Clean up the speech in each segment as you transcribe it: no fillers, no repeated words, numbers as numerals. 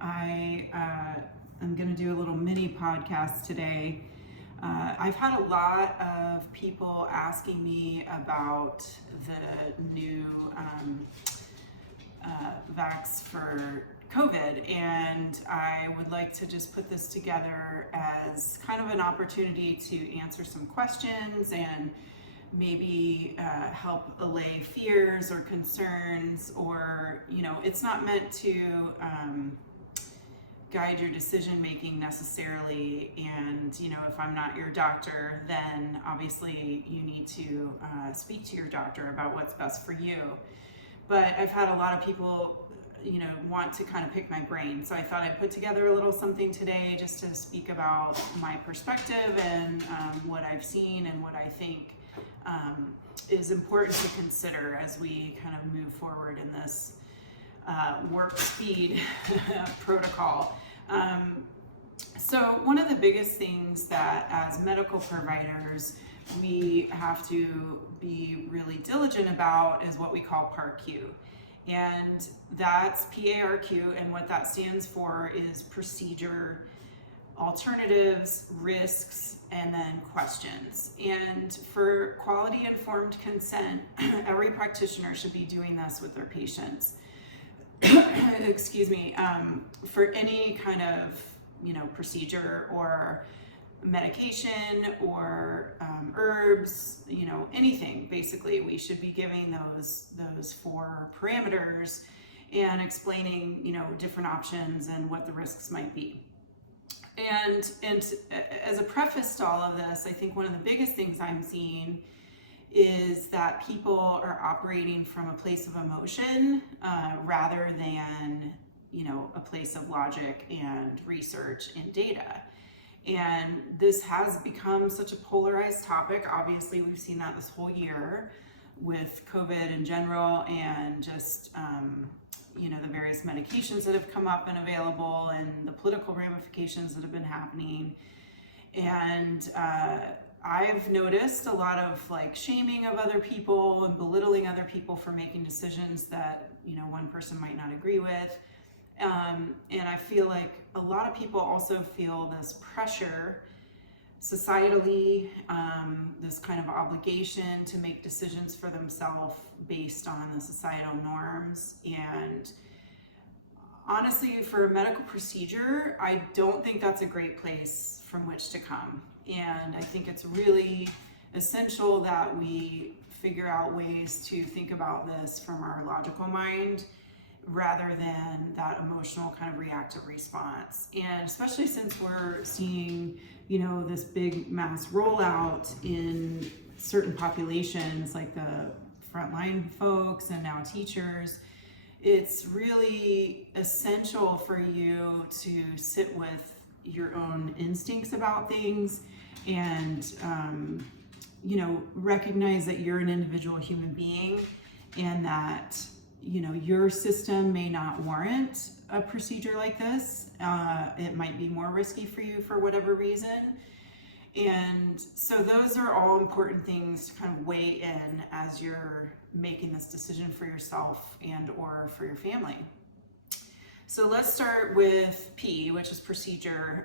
I'm going to do a little mini podcast today. I've had a lot of people asking me about the new vax for COVID, and I would like to just put this together as kind of an opportunity to answer some questions and maybe help allay fears or concerns, or, it's not meant to guide your decision making necessarily. And, if I'm not your doctor, then obviously you need to speak to your doctor about what's best for you. But I've had a lot of people, want to kind of pick my brain. So I thought I'd put together a little something today just to speak about my perspective and what I've seen and what I think is important to consider as we kind of move forward in this warp speed protocol. So one of the biggest things that as medical providers we have to be really diligent about is what we call PARQ. And that's PARQ, and what that stands for is procedure, alternatives, risks, and then questions. And for quality informed consent, every practitioner should be doing this with their patients. Excuse me, for any kind of, procedure or medication or herbs, anything, basically, we should be giving those four parameters and explaining, different options and what the risks might be. And as a preface to all of this, I think one of the biggest things I'm seeing is that people are operating from a place of emotion rather than, a place of logic and research and data. And this has become such a polarized topic. Obviously, we've seen that this whole year with COVID in general, and just, the various medications that have come up and available, and the political ramifications that have been happening. And I've noticed a lot of shaming of other people and belittling other people for making decisions that, one person might not agree with. And I feel like a lot of people also feel this pressure societally, this kind of obligation to make decisions for themselves based on the societal norms. And honestly, for a medical procedure, I don't think that's a great place from which to come. And I think it's really essential that we figure out ways to think about this from our logical mind rather than that emotional kind of reactive response. And especially since we're seeing, this big mass rollout in certain populations, like the frontline folks and now teachers, it's really essential for you to sit with your own instincts about things and, recognize that you're an individual human being, and that, your system may not warrant a procedure like this. It might be more risky for you for whatever reason. And so those are all important things to kind of weigh in as you're making this decision for yourself and or for your family. So let's start with P, which is procedure.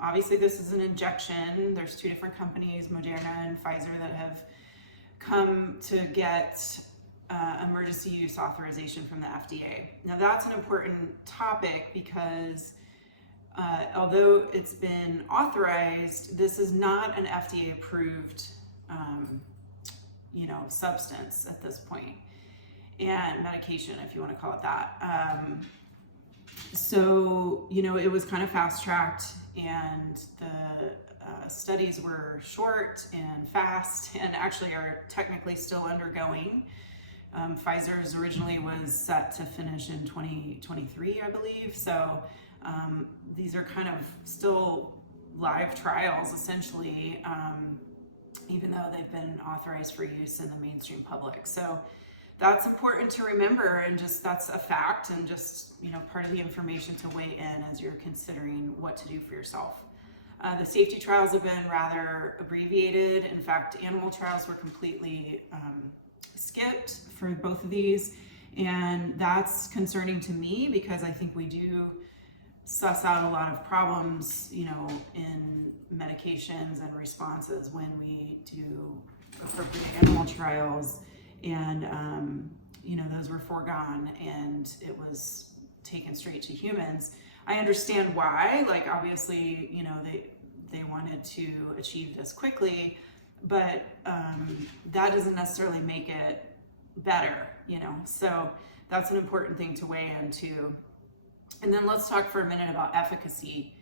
Obviously, this is an injection. There's two different companies, Moderna and Pfizer, that have come to get emergency use authorization from the FDA. Now, that's an important topic because although it's been authorized, this is not an FDA-approved, substance at this point, and medication, if you want to call it that. So, it was kind of fast-tracked, and the studies were short and fast, and actually are technically still undergoing. Pfizer's originally was set to finish in 2023, I believe. So these are kind of still live trials, essentially, even though they've been authorized for use in the mainstream public. So that's important to remember, and just that's a fact, and just part of the information to weigh in as you're considering what to do for yourself. The safety trials have been rather abbreviated. In fact, animal trials were completely skipped for both of these, and that's concerning to me because I think we do suss out a lot of problems, you know, in medications and responses when we do appropriate animal trials, and you know, those were foregone and it was taken straight to humans. I understand why, like obviously, you know, they wanted to achieve this quickly, but that doesn't necessarily make it better, you know, so that's an important thing to weigh into. And then let's talk for a minute about efficacy.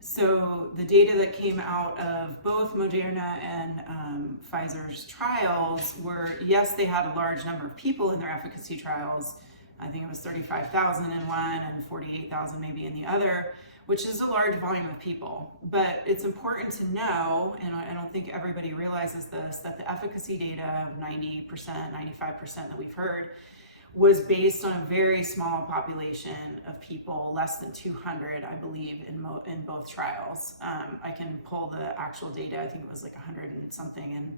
So the data that came out of both Moderna and Pfizer's trials were, yes, they had a large number of people in their efficacy trials. I think it was 35,000 in one and 48,000 maybe in the other, which is a large volume of people. But it's important to know, and I don't think everybody realizes this, that the efficacy data of 90%, 95% that we've heard was based on a very small population of people, less than 200, I believe, in both trials. I can pull the actual data. I think it was like 100 and something in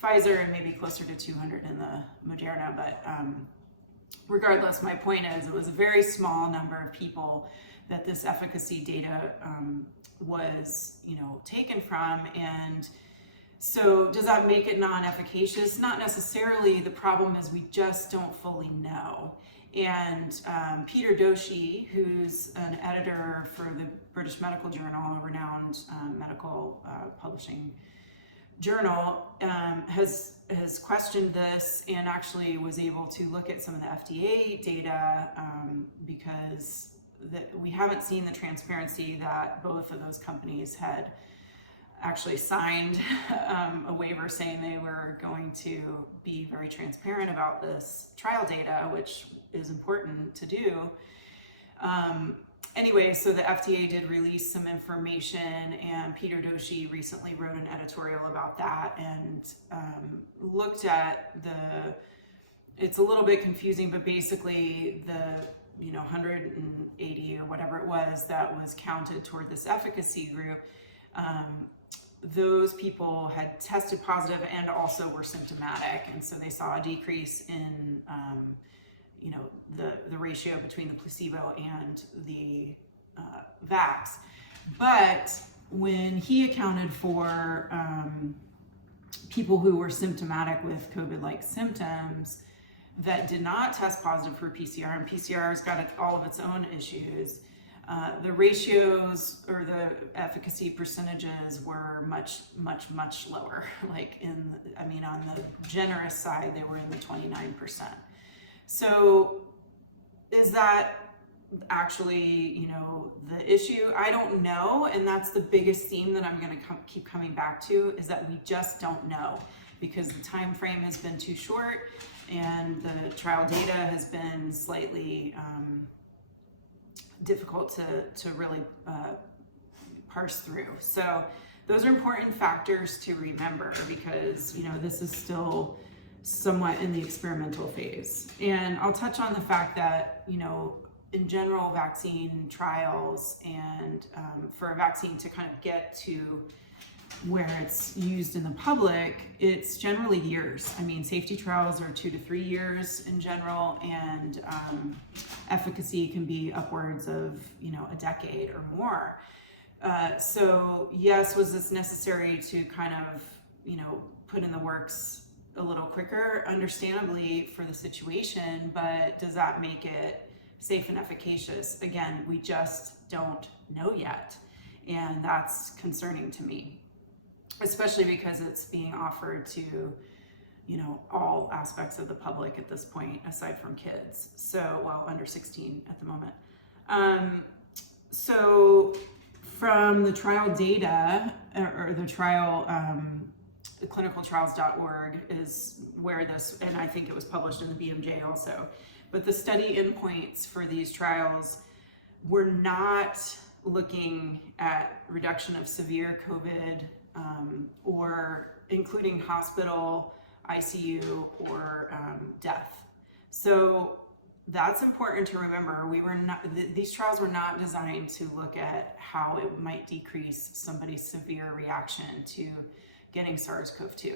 Pfizer and maybe closer to 200 in the Moderna. But regardless, my point is it was a very small number of people that this efficacy data was, you know, taken from. And so does that make it non-efficacious? Not necessarily. The problem is we just don't fully know. And Peter Doshi, who's an editor for the British Medical Journal, a renowned medical publishing journal, has questioned this and actually was able to look at some of the FDA data because we haven't seen the transparency that both of those companies had actually signed a waiver saying they were going to be very transparent about this trial data, which is important to do. Anyway, so the FDA did release some information, and Peter Doshi recently wrote an editorial about that and looked at it's a little bit confusing, but basically the 180 or whatever it was that was counted toward this efficacy group, those people had tested positive and also were symptomatic, and so they saw a decrease in the ratio between the placebo and the vax. But when he accounted for people who were symptomatic with COVID-like symptoms that did not test positive for PCR, and PCR has got all of its own issues, the ratios or the efficacy percentages were much lower. Like on the generous side, they were in the 29%. So is that actually, the issue? I don't know. And that's the biggest theme that I'm going to keep coming back to, is that we just don't know, because the time frame has been too short and the trial data has been slightly difficult to really parse through. So those are important factors to remember, because this is still somewhat in the experimental phase. And I'll touch on the fact that in general, vaccine trials and for a vaccine to kind of get to where it's used in the public, it's generally years. I mean, safety trials are 2 to 3 years in general, and efficacy can be upwards of a decade or more. So yes, was this necessary to kind of put in the works a little quicker? Understandably, for the situation, but does that make it safe and efficacious? Again, we just don't know yet, and that's concerning to me, especially because it's being offered to all aspects of the public at this point, aside from kids. So, well, under 16 at the moment. So from the trial data, or the trial, clinicaltrials.org is where this, and I think it was published in the BMJ also, but the study endpoints for these trials were not looking at reduction of severe COVID or including hospital, ICU, or death. So that's important to remember. These trials were not designed to look at how it might decrease somebody's severe reaction to getting SARS-CoV-2.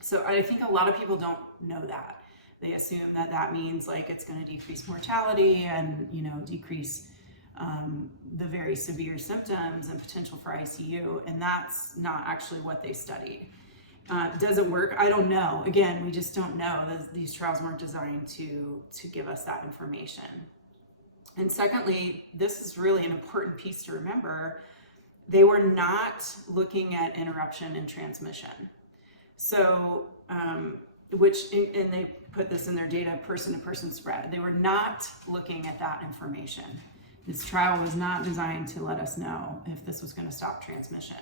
So I think a lot of people don't know that. They assume that means like it's going to decrease mortality and decrease the very severe symptoms and potential for ICU, and that's not actually what they studied. Does it work? I don't know. Again, we just don't know. These trials weren't designed to give us that information. And secondly, this is really an important piece to remember. They were not looking at interruption in transmission. So, and they put this in their data, person-to-person spread. They were not looking at that information. This trial was not designed to let us know if this was going to stop transmission.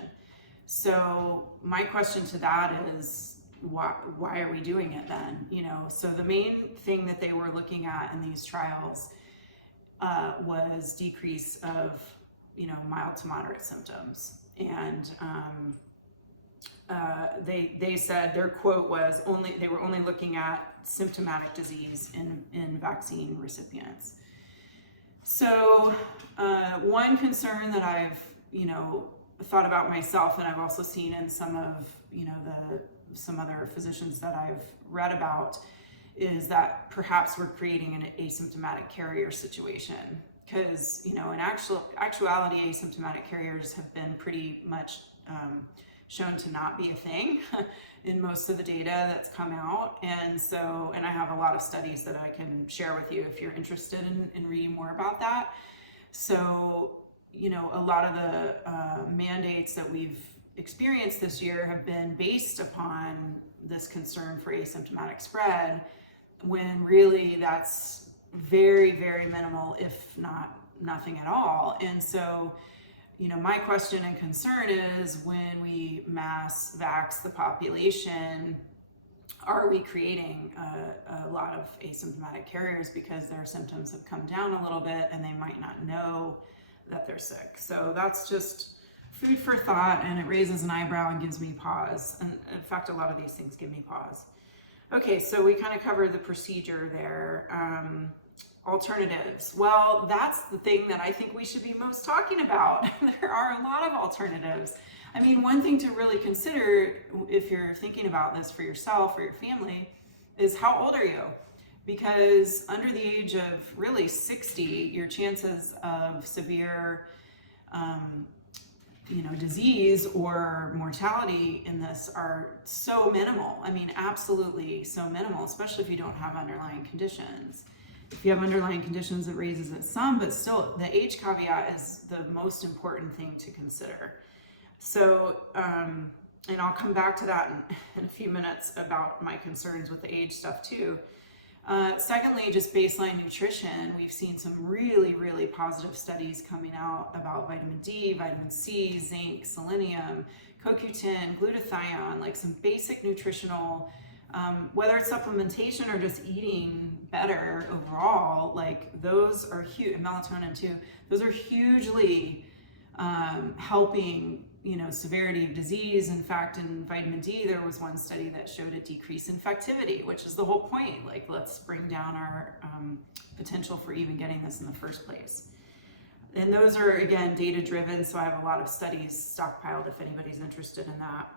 So my question to that is, why are we doing it then? So the main thing that they were looking at in these trials was decrease of, mild to moderate symptoms. And they said, their quote was, they were only looking at symptomatic disease in vaccine recipients. So one concern that I've, thought about myself, and I've also seen in some of, some other physicians that I've read about, is that perhaps we're creating an asymptomatic carrier situation. Because, in actuality, asymptomatic carriers have been pretty much shown to not be a thing in most of the data that's come out. And I have a lot of studies that I can share with you if you're interested in reading more about that. So, a lot of the mandates that we've experienced this year have been based upon this concern for asymptomatic spread, when really that's very, very minimal, if not nothing at all. And so, my question and concern is, when we mass vax the population, are we creating a lot of asymptomatic carriers because their symptoms have come down a little bit and they might not know that they're sick? So that's just food for thought, and it raises an eyebrow and gives me pause. And in fact, a lot of these things give me pause. Okay, so we kind of covered the procedure there. Alternatives. Well, that's the thing that I think we should be most talking about. There are a lot of alternatives. I mean, one thing to really consider if you're thinking about this for yourself or your family is, how old are you? Because under the age of really 60, your chances of severe disease or mortality in this are so minimal. I mean, absolutely so minimal, especially if you don't have underlying conditions. If you have underlying conditions, it raises it some, but still the age caveat is the most important thing to consider. So, and I'll come back to that in a few minutes about my concerns with the age stuff too. Secondly, just baseline nutrition. We've seen some really, really positive studies coming out about vitamin D, vitamin C, zinc, selenium, CoQ10, glutathione, like some basic nutritional, whether it's supplementation or just eating better overall, like those are huge, and melatonin too, those are hugely helping severity of disease. In fact, in vitamin D, there was one study that showed a decrease in infectivity, which is the whole point. Like, let's bring down our potential for even getting this in the first place. And those are, again, data driven. So I have a lot of studies stockpiled if anybody's interested in that.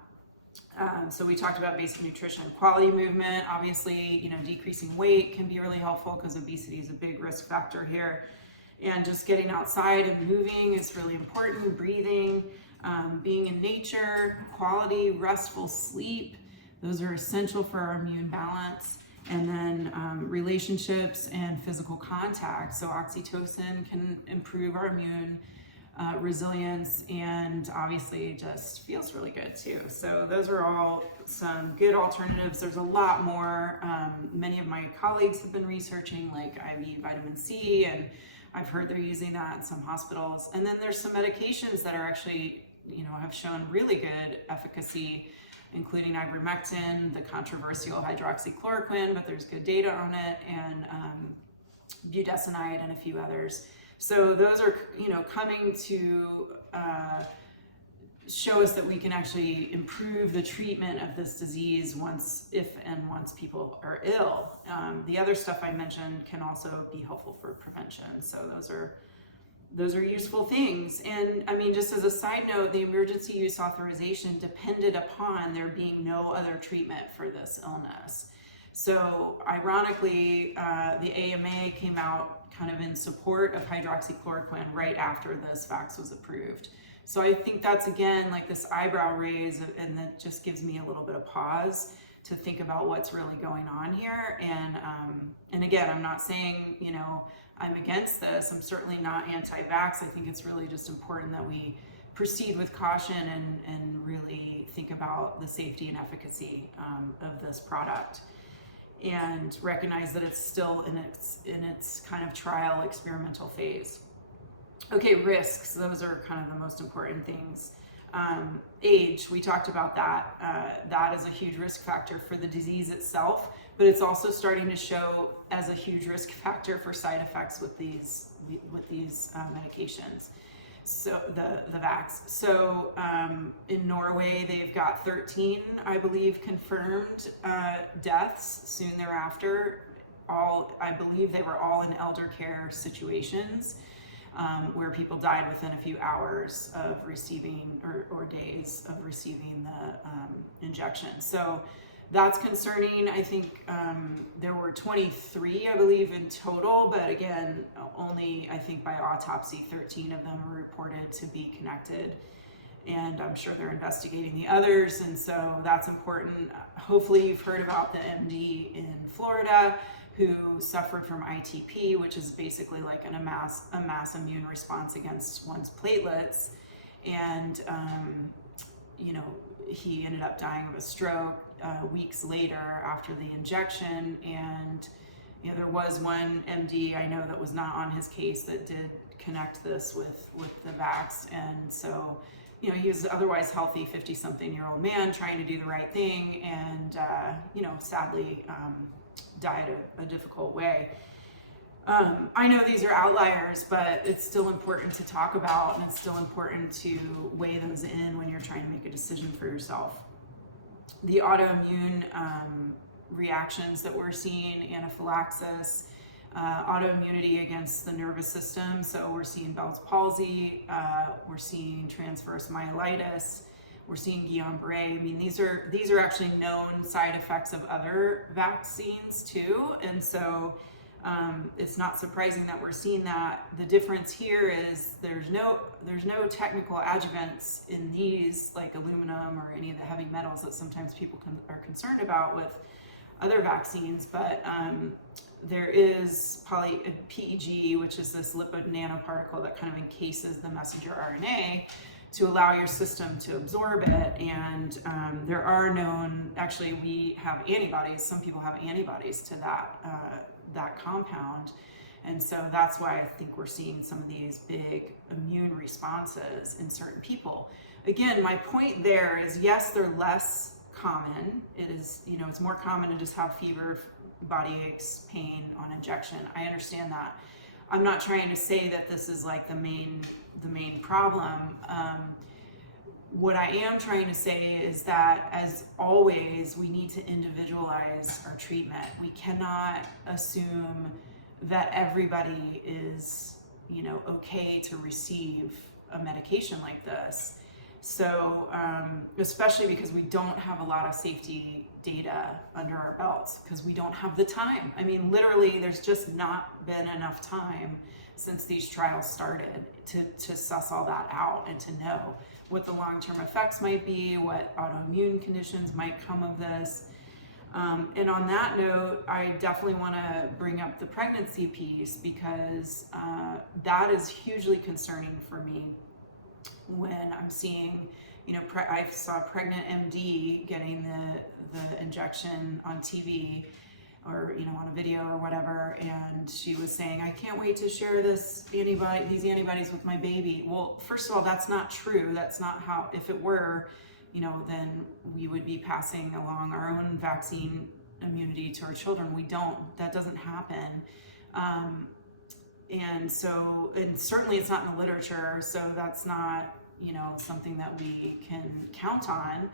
So we talked about basic nutrition, quality movement. Obviously, decreasing weight can be really helpful because obesity is a big risk factor here. And just getting outside and moving is really important. Breathing, being in nature, quality, restful sleep. Those are essential for our immune balance. And then relationships and physical contact. So oxytocin can improve our immune resilience, and obviously just feels really good too. So those are all some good alternatives. There's a lot more. Many of my colleagues have been researching like IV vitamin C, and I've heard they're using that in some hospitals. And then there's some medications that are actually, have shown really good efficacy, including ivermectin, the controversial hydroxychloroquine, but there's good data on it, and budesonide and a few others. So those are, coming to show us that we can actually improve the treatment of this disease once people are ill. The other stuff I mentioned can also be helpful for prevention. So those are useful things. And I mean, just as a side note, the emergency use authorization depended upon there being no other treatment for this illness. So ironically, the AMA came out kind of in support of hydroxychloroquine right after this vax was approved. So I think that's, again, like this eyebrow raise, and that just gives me a little bit of pause to think about what's really going on here. And again, I'm not saying, you know, I'm against this. I'm certainly not anti-vax. I think it's really just important that we proceed with caution and really think about the safety and efficacy of this product, and recognize that it's still in its kind of trial experimental phase. Okay, risks, those are kind of the most important things. Age, we talked about that. That is a huge risk factor for the disease itself, but it's also starting to show as a huge risk factor for side effects with these medications. So the vax. So in Norway, they've got 13, I believe, confirmed deaths soon thereafter. I believe they were all in elder care situations, where people died within a few hours of receiving, or days of receiving the injection. So that's concerning. I think there were 23, I believe, in total, but again, only, I think by autopsy, 13 of them were reported to be connected. And I'm sure they're investigating the others, and so that's important. Hopefully you've heard about the MD in Florida who suffered from ITP, which is basically like a mass immune response against one's platelets. And, you know, he ended up dying of a stroke weeks later after the injection. And, you know, there was one MD I know that was not on his case that did connect this with the vax. And so, you know, he was otherwise healthy 50-something-year-old man trying to do the right thing, and, you know, sadly died a difficult way. I know these are outliers, but it's still important to talk about, and it's still important to weigh those in when you're trying to make a decision for yourself. The autoimmune reactions that we're seeing, anaphylaxis, autoimmunity against the nervous system. So we're seeing Bell's palsy, we're seeing transverse myelitis, we're seeing Guillain-Barré. I mean, these are actually known side effects of other vaccines too, and so it's not surprising that we're seeing that. The difference here is there's no technical adjuvants in these, like aluminum or any of the heavy metals that sometimes people are concerned about with other vaccines, but there is PEG, which is this lipid nanoparticle that kind of encases the messenger RNA to allow your system to absorb it. And there are known, actually we have antibodies, some people have antibodies to that compound. And so that's why I think we're seeing some of these big immune responses in certain people. Again, my point there is, yes, they're less common. It is, you know, it's more common to just have fever, body aches, pain on injection. I understand that. I'm not trying to say that this is like the main problem. What I am trying to say is that, as always, we need to individualize our treatment. We cannot assume that everybody is, you know, okay to receive a medication like this. So, especially because we don't have a lot of safety data under our belts, because we don't have the time. I mean, literally, there's just not been enough time since these trials started to suss all that out and to know what the long-term effects might be, what autoimmune conditions might come of this. And on that note, I definitely want to bring up the pregnancy piece, because that is hugely concerning for me when I'm seeing, you know, I saw a pregnant MD getting the injection on TV, or, you know, on a video or whatever, and she was saying, I can't wait to share these antibodies with my baby. Well, first of all, that's not true. That's not how, if it were, you know, then we would be passing along our own vaccine immunity to our children. We don't, that doesn't happen. And so, and certainly it's not in the literature, so that's not, you know, something that we can count on.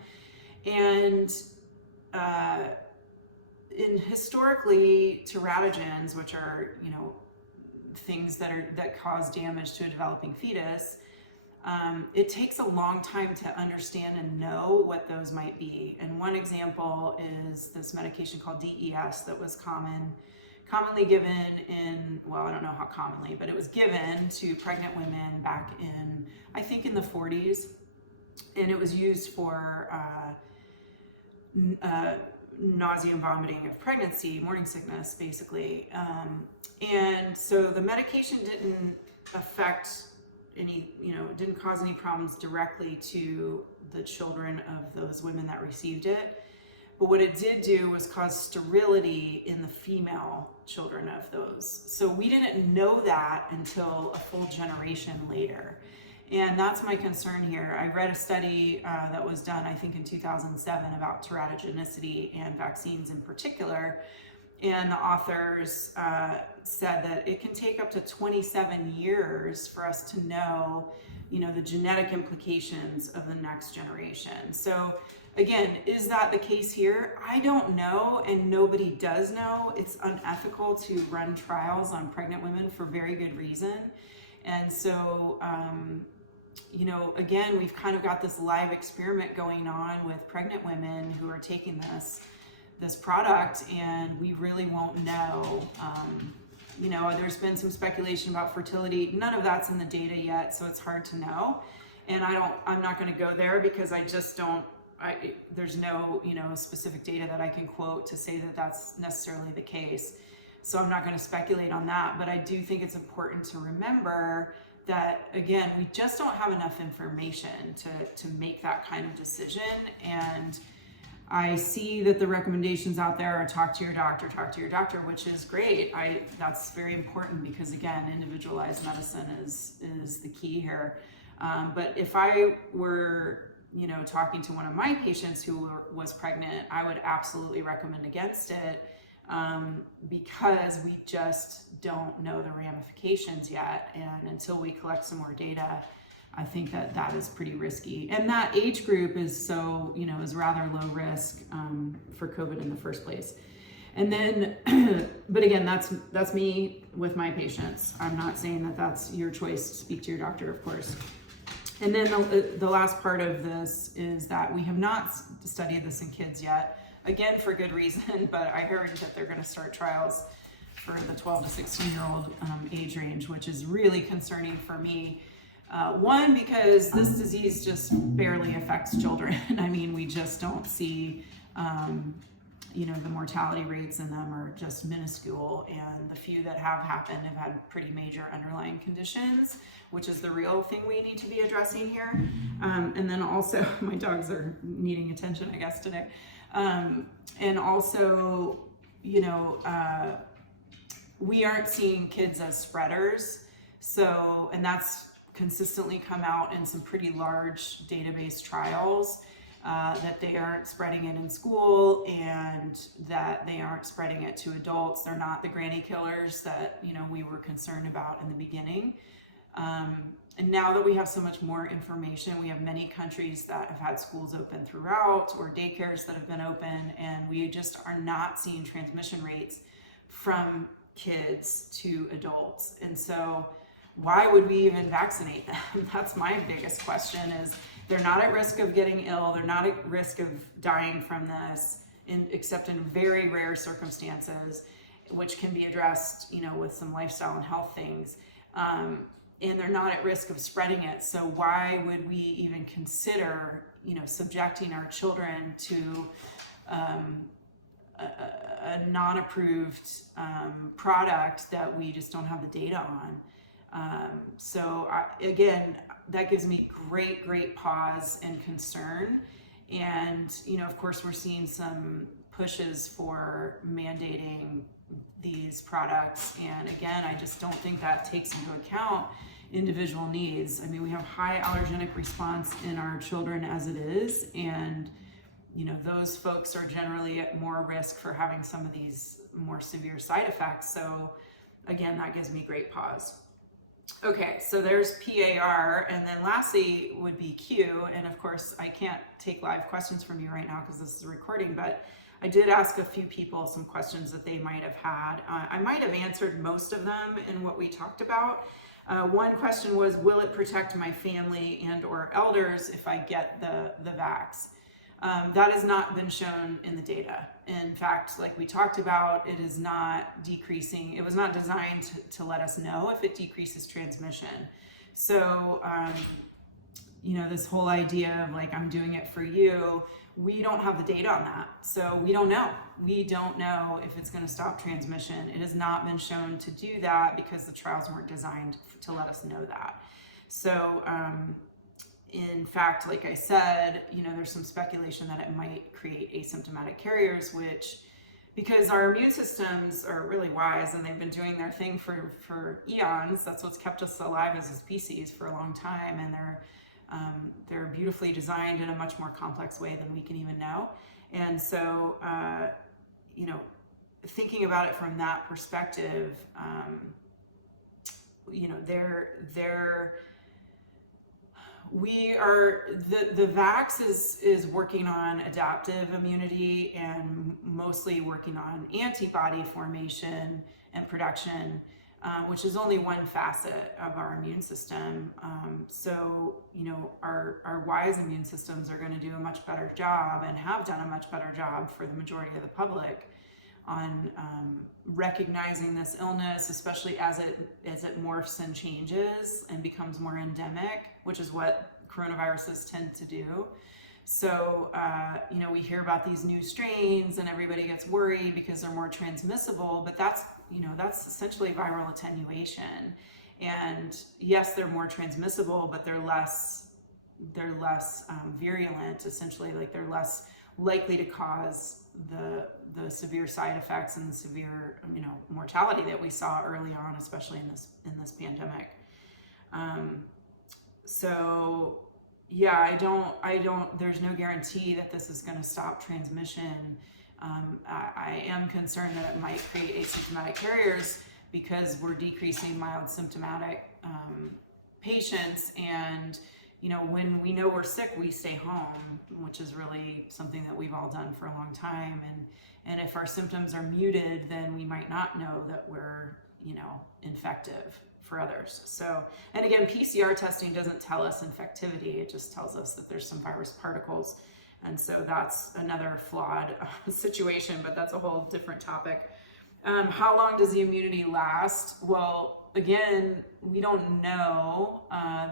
And historically, teratogens, which are, you know, things that cause damage to a developing fetus, it takes a long time to understand and know what those might be. And one example is this medication called DES that was commonly given in, well, I don't know how commonly, but it was given to pregnant women back in, I think in the 40s. And it was used for nausea and vomiting of pregnancy, morning sickness, basically. And so the medication didn't affect any, didn't cause any problems directly to the children of those women that received it. But what it did do was cause sterility in the female children of those. So we didn't know that until a full generation later. And that's my concern here. I read a study that was done, I think in 2007, about teratogenicity and vaccines in particular. And the authors said that it can take up to 27 years for us to know, the genetic implications of the next generation. So again, is that the case here? I don't know, and nobody does know. It's unethical to run trials on pregnant women for very good reason. And so, again, we've kind of got this live experiment going on with pregnant women who are taking this product, and we really won't know. There's been some speculation about fertility. None of that's in the data yet, so it's hard to know. And I'm not going to go there because I just don't, there's no, specific data that I can quote to say that that's necessarily the case. So I'm not going to speculate on that, but I do think it's important to remember that, again, we just don't have enough information to make that kind of decision. And I see that the recommendations out there are talk to your doctor, which is great. That's very important because, again, individualized medicine is the key here. But if I were, talking to one of my patients who was pregnant, I would absolutely recommend against it because we just don't know the ramifications yet. And until we collect some more data, I think that is pretty risky. And that age group is so, is rather low risk for COVID in the first place. And then, but again, that's me with my patients. I'm not saying that that's your choice. Speak to your doctor, of course. And then the last part of this is that we have not studied this in kids yet, again, for good reason, but I heard that they're going to start trials for the 12 to 16-year-old age range, which is really concerning for me. One, because this disease just barely affects children. I mean, we just don't see, the mortality rates in them are just minuscule. And the few that have happened have had pretty major underlying conditions, which is the real thing we need to be addressing here. And then also, my dogs are needing attention, I guess, today. And also, we aren't seeing kids as spreaders. So, and that's consistently come out in some pretty large database trials, that they aren't spreading it in school and that they aren't spreading it to adults. They're not the granny killers that, we were concerned about in the beginning. And now that we have so much more information, we have many countries that have had schools open throughout or daycares that have been open, and we just are not seeing transmission rates from kids to adults. And so why would we even vaccinate them? That's my biggest question. Is they're not at risk of getting ill. They're not at risk of dying from this, except in very rare circumstances, which can be addressed, with some lifestyle and health things. And they're not at risk of spreading it. So why would we even consider, subjecting our children to a non-approved product that we just don't have the data on? Again, that gives me great pause and concern. And, of course, we're seeing some pushes for mandating these products. And again, I just don't think that takes into account individual needs. I mean, we have high allergenic response in our children as it is. And, those folks are generally at more risk for having some of these more severe side effects. So again, that gives me great pause. Okay, so there's PAR, and then lastly would be Q. And of course, I can't take live questions from you right now because this is a recording, but I did ask a few people some questions that they might have had. I might have answered most of them in what we talked about. One question was, will it protect my family and or elders if I get the vax? That has not been shown in the data. In fact, like we talked about, it is not decreasing. It was not designed to let us know if it decreases transmission. So, this whole idea of like, I'm doing it for you, we don't have the data on that. So we don't know. We don't know if it's going to stop transmission. It has not been shown to do that because the trials weren't designed to let us know that. So, in fact, like I said, there's some speculation that it might create asymptomatic carriers, which, because our immune systems are really wise and they've been doing their thing for eons, that's what's kept us alive as a species for a long time, and they're beautifully designed in a much more complex way than we can even know. And so, thinking about it from that perspective, the vax is working on adaptive immunity and mostly working on antibody formation and production, which is only one facet of our immune system. So, our wise immune systems are going to do a much better job and have done a much better job for the majority of the public on recognizing this illness, especially as it morphs and changes and becomes more endemic, which is what coronaviruses tend to do. So, we hear about these new strains and everybody gets worried because they're more transmissible, but that's essentially viral attenuation. And yes, they're more transmissible, but they're less virulent, essentially. Like, they're less likely to cause the severe side effects and the severe, mortality that we saw early on, especially in this pandemic. So yeah, I don't, there's no guarantee that this is going to stop transmission. I am concerned that it might create asymptomatic carriers because we're decreasing mild symptomatic patients, and when we know we're sick, we stay home, which is really something that we've all done for a long time. And if our symptoms are muted, then we might not know that we're, infective for others. So, and again, PCR testing doesn't tell us infectivity. It just tells us that there's some virus particles. And so that's another flawed situation, but that's a whole different topic. How long does the immunity last? Well, again, we don't know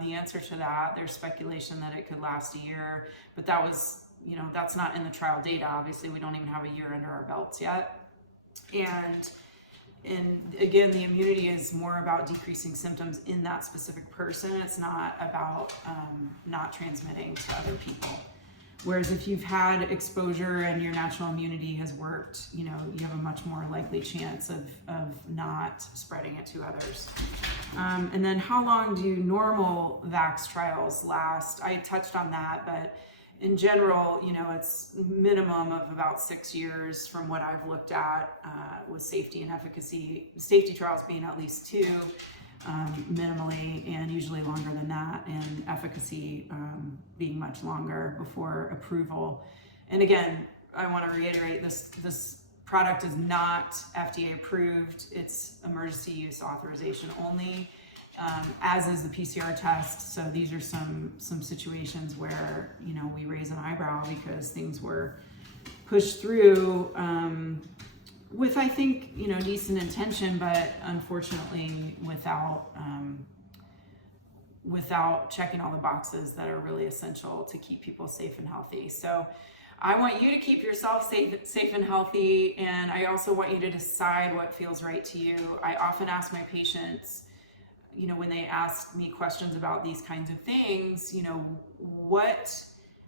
the answer to that. There's speculation that it could last a year, but that was, that's not in the trial data. Obviously, we don't even have a year under our belts yet. And again, the immunity is more about decreasing symptoms in that specific person. It's not about not transmitting to other people. Whereas if you've had exposure and your natural immunity has worked, you have a much more likely chance of not spreading it to others. And then how long do normal vax trials last? I touched on that, but in general, it's minimum of about 6 years from what I've looked at, with safety and efficacy. Safety trials being at least 2, minimally, and usually longer than that, and efficacy being much longer before approval. And again, I want to reiterate, this product is not FDA approved. It's emergency use authorization only, as is the PCR test. So these are some situations where we raise an eyebrow because things were pushed through with, I think, decent intention, but unfortunately without checking all the boxes that are really essential to keep people safe and healthy. So I want you to keep yourself safe and healthy, and I also want you to decide what feels right to you. I often ask my patients, when they ask me questions about these kinds of things,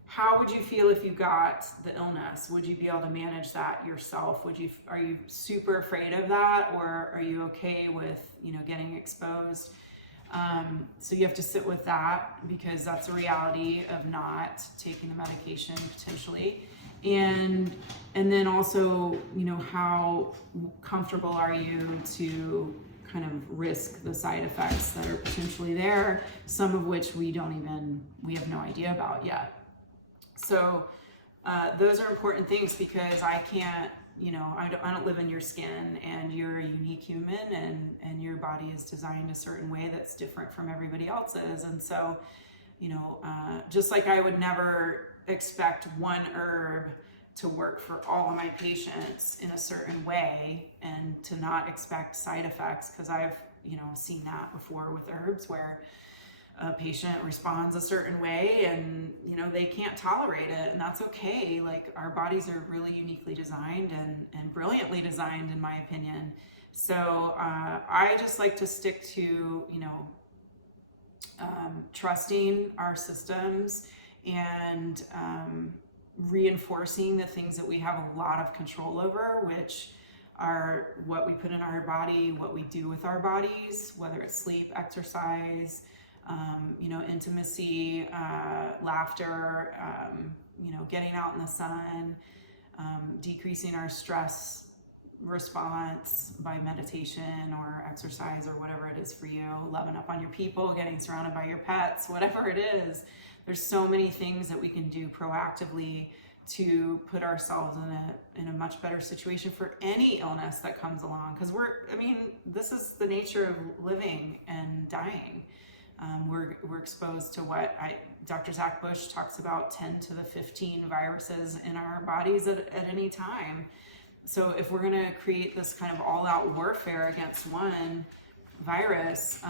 how would you feel if you got the illness? Would you be able to manage that yourself? Are you super afraid of that, or are you okay with, getting exposed? So you have to sit with that, because that's a reality of not taking the medication potentially. And then also, how comfortable are you to kind of risk the side effects that are potentially there, some of which we have no idea about yet. So those are important things, because I can't, I don't live in your skin, and you're a unique human, and your body is designed a certain way that's different from everybody else's. And so Just like I would never expect one herb to work for all of my patients in a certain way and to not expect side effects, because I've, seen that before with herbs where a patient responds a certain way and, they can't tolerate it, and that's okay. Like, our bodies are really uniquely designed and brilliantly designed, in my opinion. So I just like to stick to, trusting our systems and reinforcing the things that we have a lot of control over, which are what we put in our body, what we do with our bodies, whether it's sleep, exercise, intimacy, laughter, getting out in the sun, decreasing our stress response by meditation or exercise or whatever it is for you, loving up on your people, getting surrounded by your pets, whatever it is. There's so many things that we can do proactively to put ourselves in a much better situation for any illness that comes along. Because this is the nature of living and dying. We're exposed to what Dr. Zach Bush talks about, 10 to the 15 viruses in our bodies at any time. So if we're going to create this kind of all-out warfare against one virus,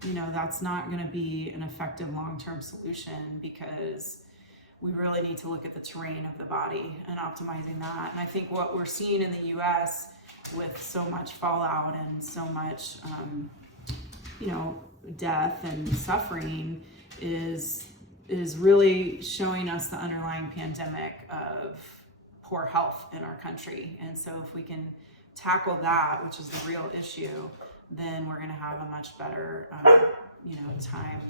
that's not going to be an effective long-term solution, because we really need to look at the terrain of the body and optimizing that. And I think what we're seeing in the US with so much fallout and so much, death and suffering is really showing us the underlying pandemic of poor health in our country. And so if we can tackle that, which is the real issue, then we're going to have a much better, time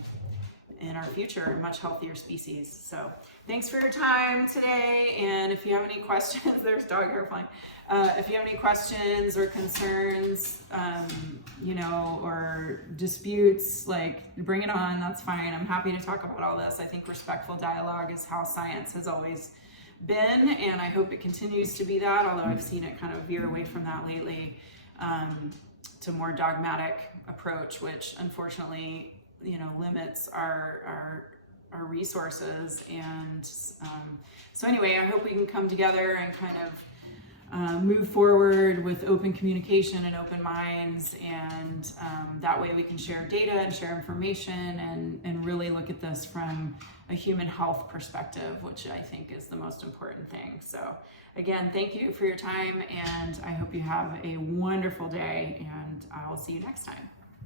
in our future, a much healthier species. So thanks for your time today. And if you have any questions, there's dog hair flying. If you have any questions or concerns, or disputes, bring it on. That's fine. I'm happy to talk about all this. I think respectful dialogue is how science has always been, and I hope it continues to be that, although I've seen it kind of veer away from that lately, to more dogmatic approach, which unfortunately, limits our resources. And so anyway, I hope we can come together and kind of move forward with open communication and open minds, and that way we can share data and share information and really look at this from a human health perspective, which I think is the most important thing. So again, thank you for your time, and I hope you have a wonderful day, and I will see you next time.